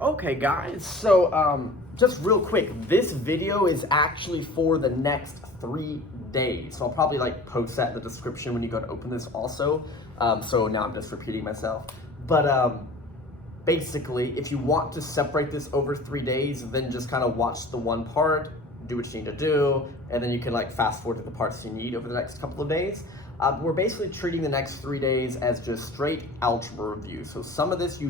Okay guys, so just real quick, this video is actually for the next 3 days. So I'll probably like post that in the description when you go to open this also. So now I'm just repeating myself. But basically, if you want to separate this over 3 days, then just kind of watch the one part, do what you need to do, and then you can like fast forward to the parts you need over the next couple of days. We're basically treating the next 3 days as just straight algebra review. So some of this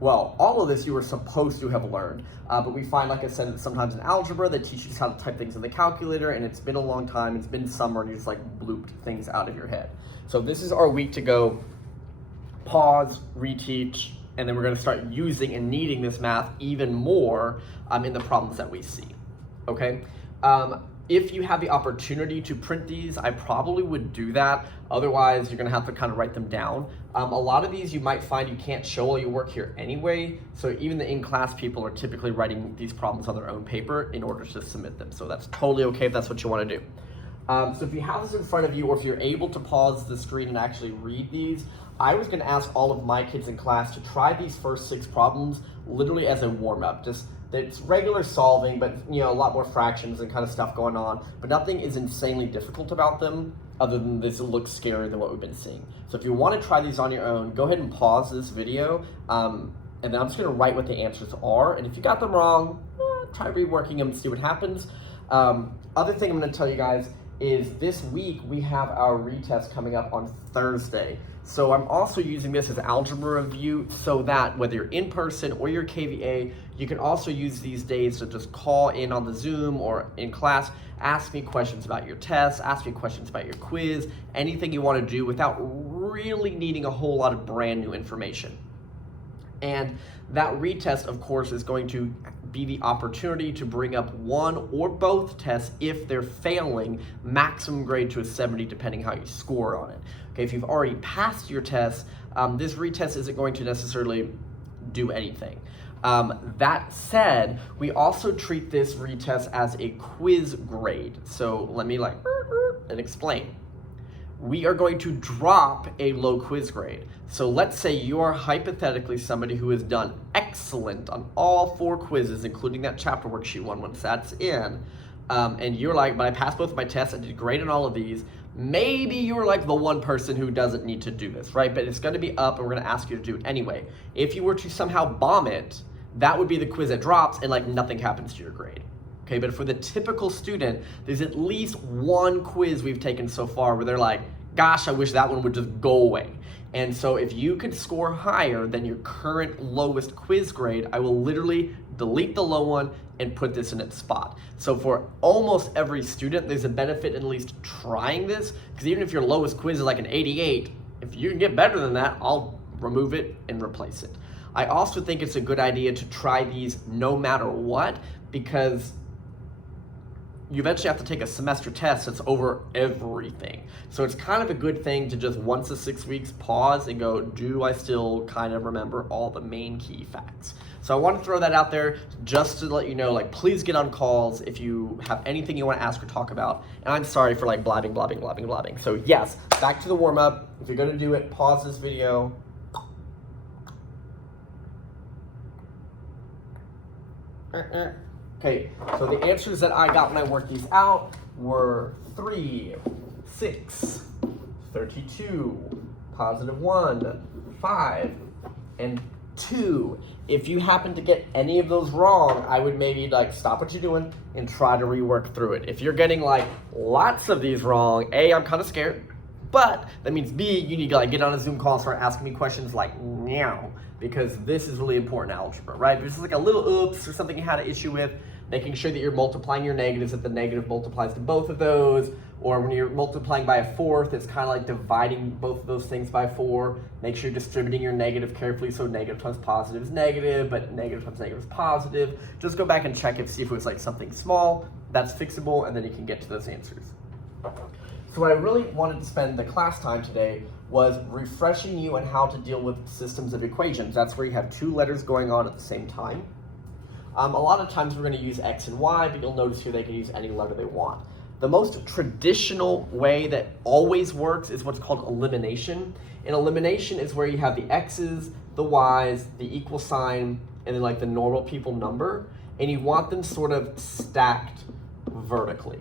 all of this you were supposed to have learned, but we find, like I said, that sometimes in algebra they teach you just how to type things in the calculator, and it's been a long time, it's been summer, and you just like blooped things out of your head. So this is our week to go pause, reteach, and then we're going to start using and needing this math even more in the problems that we see. Okay? If you have the opportunity to print these, I probably would do that. Otherwise, you're gonna have to kind of write them down. A lot of these you might find you can't show all your work here anyway, so even the in-class people are typically writing these problems on their own paper in order to submit them. So that's totally okay if that's what you wanna do. So if you have this in front of you, or if you're able to pause the screen and actually read these, I was gonna ask all of my kids in class to try these first 6 problems literally as a warm-up. Just it's regular solving, but a lot more fractions and kind of stuff going on, but nothing is insanely difficult about them other than this looks scarier than what we've been seeing. So if you want to try these on your own, go ahead and pause this video, and then I'm just going to write what the answers are, and if you got them wrong, try reworking them and see what happens. Other thing I'm going to tell you guys is this week we have our retest coming up on Thursday. So I'm also using this as algebra review so that whether you're in person or you're KVA, you can also use these days to just call in on the Zoom or in class, ask me questions about your test, ask me questions about your quiz, anything you want to do without really needing a whole lot of brand new information. And that retest, of course, is going to be the opportunity to bring up one or both tests if they're failing, maximum grade to a 70 depending how you score on it. Okay, if you've already passed your test, this retest isn't going to necessarily do anything. That said, we also treat this retest as a quiz grade. So let me and explain. We are going to drop a low quiz grade. So let's say you are hypothetically somebody who has done excellent on all 4 quizzes, including that chapter worksheet one once that's in, and you're like, but I passed both my tests, I did great on all of these. Maybe you're like the one person who doesn't need to do this, right? But it's gonna be up and we're gonna ask you to do it anyway. If you were to somehow bomb it, that would be the quiz that drops and like nothing happens to your grade. Okay, but for the typical student, there's at least one quiz we've taken so far where they're like, gosh, I wish that one would just go away. And so if you could score higher than your current lowest quiz grade, I will literally delete the low one and put this in its spot. So for almost every student, there's a benefit in at least trying this, because even if your lowest quiz is like an 88, if you can get better than that, I'll remove it and replace it. I also think it's a good idea to try these no matter what, because you eventually have to take a semester test that's over everything. So it's kind of a good thing to just once a 6 weeks pause and go, do I still kind of remember all the main key facts? So I want to throw that out there just to let you know, like, please get on calls if you have anything you want to ask or talk about. And I'm sorry for like blabbing. So yes, back to the warm up. If you're going to do it, pause this video. Okay, so the answers that I got when I worked these out were 3, 6, 32, +1, 5, and 2. If you happen to get any of those wrong, I would maybe like stop what you're doing and try to rework through it. If you're getting like lots of these wrong, A, I'm kind of scared, but that means B, you need to like get on a Zoom call and start asking me questions like meow, because this is really important in algebra, right? If it's like a little oops or something you had an issue with, making sure that you're multiplying your negatives, that the negative multiplies to both of those, or when you're multiplying by a fourth, it's kind of like dividing both of those things by 4. Make sure you're distributing your negative carefully, so negative times positive is negative, but negative times negative is positive. Just go back and check it, see if it was like something small, that's fixable, and then you can get to those answers. So what I really wanted to spend the class time today was refreshing you on how to deal with systems of equations. That's where you have 2 letters going on at the same time. A lot of times we're going to use X and Y, but you'll notice here they can use any letter they want. The most traditional way that always works is what's called elimination. And elimination is where you have the X's, the Y's, the equal sign, and then like the normal people number, and you want them sort of stacked vertically.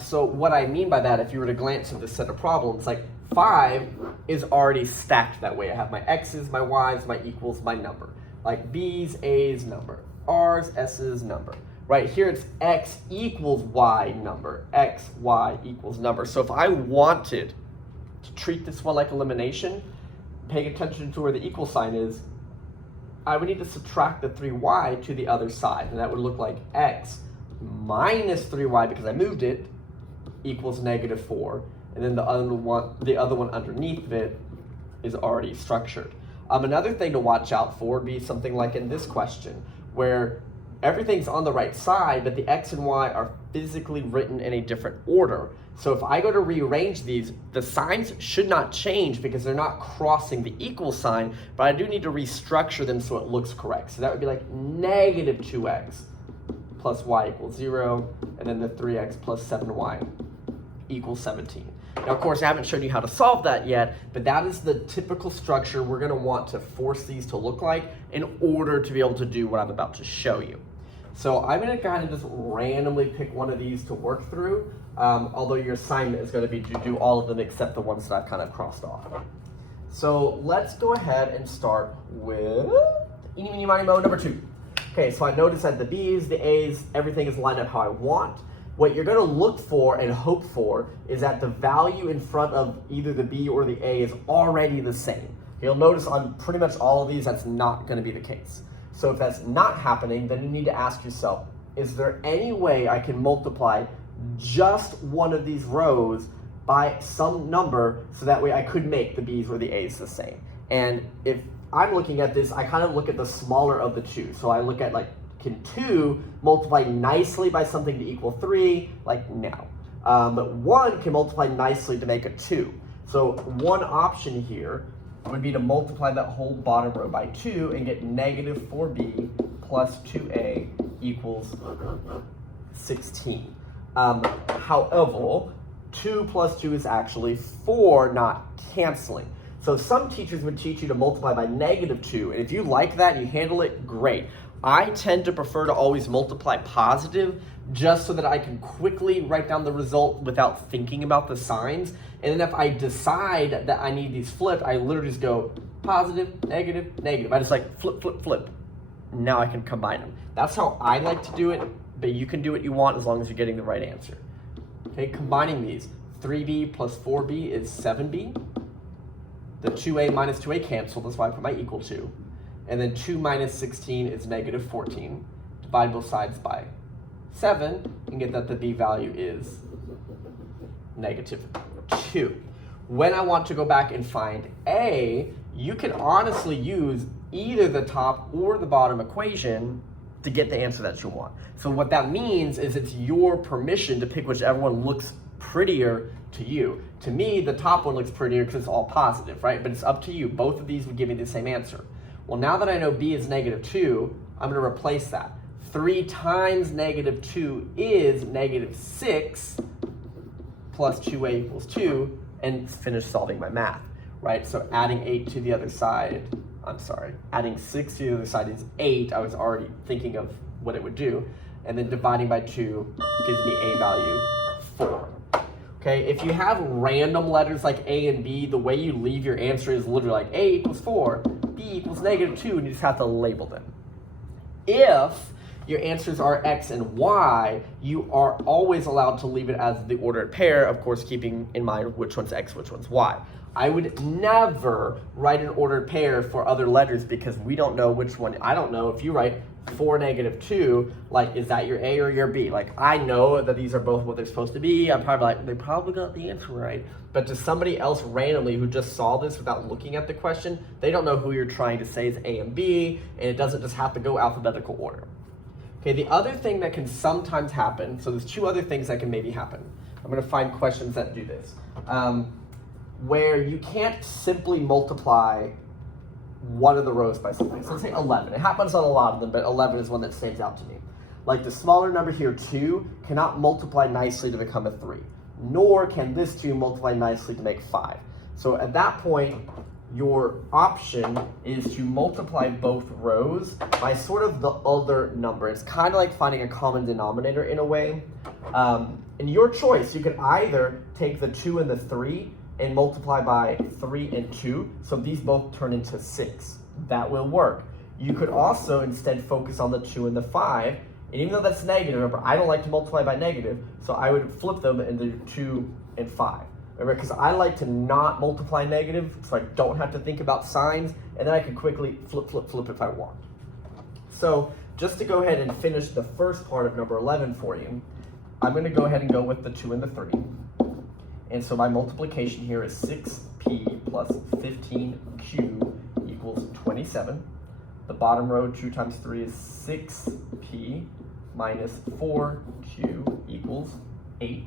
So what I mean by that, if you were to glance at this set of problems, like 5 is already stacked that way. I have my x's, my y's, my equals, my number. Like b's, a's, number. R's, s's, number. Right here it's x equals y number. X, y equals number. So if I wanted to treat this one like elimination, paying attention to where the equal sign is, I would need to subtract the 3y to the other side. And that would look like x minus 3y, because I moved it, equals -4. And then the other one underneath it is already structured. Another thing to watch out for would be something like in this question, where everything's on the right side, but the x and y are physically written in a different order. So if I go to rearrange these, the signs should not change because they're not crossing the equal sign, but I do need to restructure them so it looks correct. So that would be like -2x plus y equals 0, and then the 3x plus 7y equals 17. Now, of course, I haven't shown you how to solve that yet, but that is the typical structure we're going to want to force these to look like in order to be able to do what I'm about to show you. So I'm going to kind of just randomly pick one of these to work through, although your assignment is going to be to do all of them except the ones that I've kind of crossed off. So let's go ahead and start with eeny, meeny, miny, moe, number 2. Okay, so I noticed that the B's, the A's, everything is lined up how I want. What you're going to look for and hope for is that the value in front of either the B or the A is already the same. You'll notice on pretty much all of these, that's not going to be the case. So if that's not happening, then you need to ask yourself, is there any way I can multiply just one of these rows by some number so that way I could make the B's or the A's the same? And if I'm looking at this, I kind of look at the smaller of the two. So I look at like, can 2 multiply nicely by something to equal 3? Like, no. But 1 can multiply nicely to make a 2. So one option here would be to multiply that whole bottom row by 2 and get -4b plus 2a equals 16. However, 2 plus 2 is actually 4, not canceling. So some teachers would teach you to multiply by -2, and if you like that and you handle it, great. I tend to prefer to always multiply positive just so that I can quickly write down the result without thinking about the signs. And then if I decide that I need these flipped, I literally just go positive, negative, negative. I just like flip, flip, flip. Now I can combine them. That's how I like to do it, but you can do what you want as long as you're getting the right answer. Okay, combining these, 3b plus 4b is 7b. The 2a minus 2a cancel, that's why I put my equal to. And then 2 minus 16 is -14. Divide both sides by 7 and get that the b value is -2. When I want to go back and find a, you can honestly use either the top or the bottom equation to get the answer that you want. So what that means is it's your permission to pick whichever one looks prettier to you. To me, the top one looks prettier because it's all positive, right? But it's up to you. Both of these would give me the same answer. Well, now that I know b is -2, I'm going to replace that. 3 times -2 is -6 plus 2a equals 2, and finish solving my math, right? So adding 8 to the other side, adding 6 to the other side is 8. I was already thinking of what it would do. And then dividing by 2 gives me a value 4. Okay, if you have random letters like A and B, the way you leave your answer is literally like A equals 4, B equals -2, and you just have to label them. If your answers are X and Y, you are always allowed to leave it as the ordered pair, of course, keeping in mind which one's X, which one's Y. I would never write an ordered pair for other letters because we don't know which one. I don't know if you write 4, -2, like, is that your A or your B? Like, I know that these are both what they're supposed to be. I'm probably like, they probably got the answer right. But to somebody else randomly who just saw this without looking at the question, they don't know who you're trying to say is A and B, and it doesn't just have to go alphabetical order. Okay, the other thing that can sometimes happen, so there's 2 other things that can maybe happen. I'm going to find questions that do this. Where you can't simply multiply one of the rows by something. So let's say 11. It happens on a lot of them, but 11 is one that stands out to me. Like the smaller number here, 2, cannot multiply nicely to become a 3. Nor can this 2 multiply nicely to make 5. So at that point, your option is to multiply both rows by sort of the other number. It's kind of like finding a common denominator in a way. And your choice, you could either take the 2 and the 3 and multiply by 3 and 2, so these both turn into 6. That will work. You could also instead focus on the 2 and the 5, and even though that's negative, remember, I don't like to multiply by negative, so I would flip them into 2 and 5. Remember, because I like to not multiply negative, so I don't have to think about signs, and then I can quickly flip if I want. So just to go ahead and finish the first part of number 11 for you, I'm going to go ahead and go with the 2 and the 3. And so my multiplication here is 6p plus 15q equals 27. The bottom row, 2 times 3 is 6p minus 4q equals 8.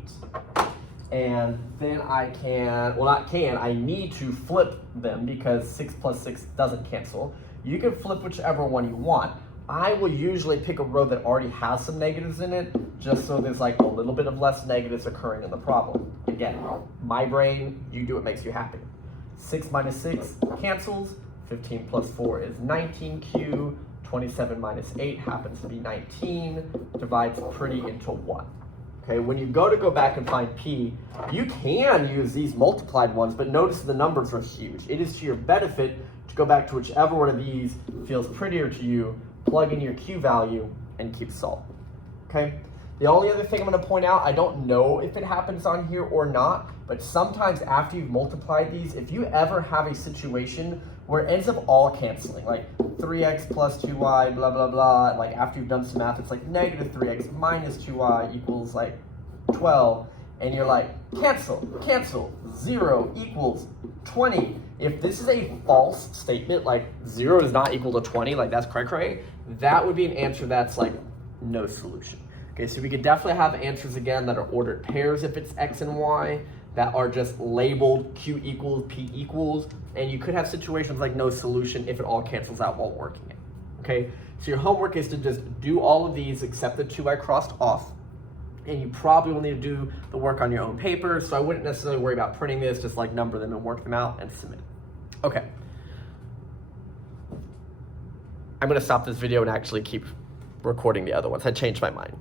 And then I need to flip them because 6 plus 6 doesn't cancel. You can flip whichever one you want. I will usually pick a row that already has some negatives in it, just so there's like a little bit of less negatives occurring in the problem. Again, my brain, you do what makes you happy. 6 minus 6 cancels, 15 plus 4 is 19q, 27 minus 8 happens to be 19, divides pretty into 1. Okay, when you go back and find p, you can use these multiplied ones, but notice the numbers are huge. It is to your benefit to go back to whichever one of these feels prettier to you, plug in your q value, and keep solving. Okay? The only other thing I'm going to point out, I don't know if it happens on here or not, but sometimes after you've multiplied these, if you ever have a situation where it ends up all canceling, like 3x plus 2y, blah, blah, blah, like after you've done some math, it's like negative 3x minus 2y equals like 12, and you're like, cancel, 0 equals 20. If this is a false statement, like 0 is not equal to 20, like that's cray-cray, that would be an answer that's like no solution. Okay, so we could definitely have answers again that are ordered pairs if it's x and y, that are just labeled q equals, p equals, and you could have situations like no solution if it all cancels out while working it. Okay, so your homework is to just do all of these except the 2 I crossed off, and you probably will need to do the work on your own paper, so I wouldn't necessarily worry about printing this, just like number them and work them out and submit. Okay. I'm gonna stop this video and actually keep recording the other ones. I changed my mind.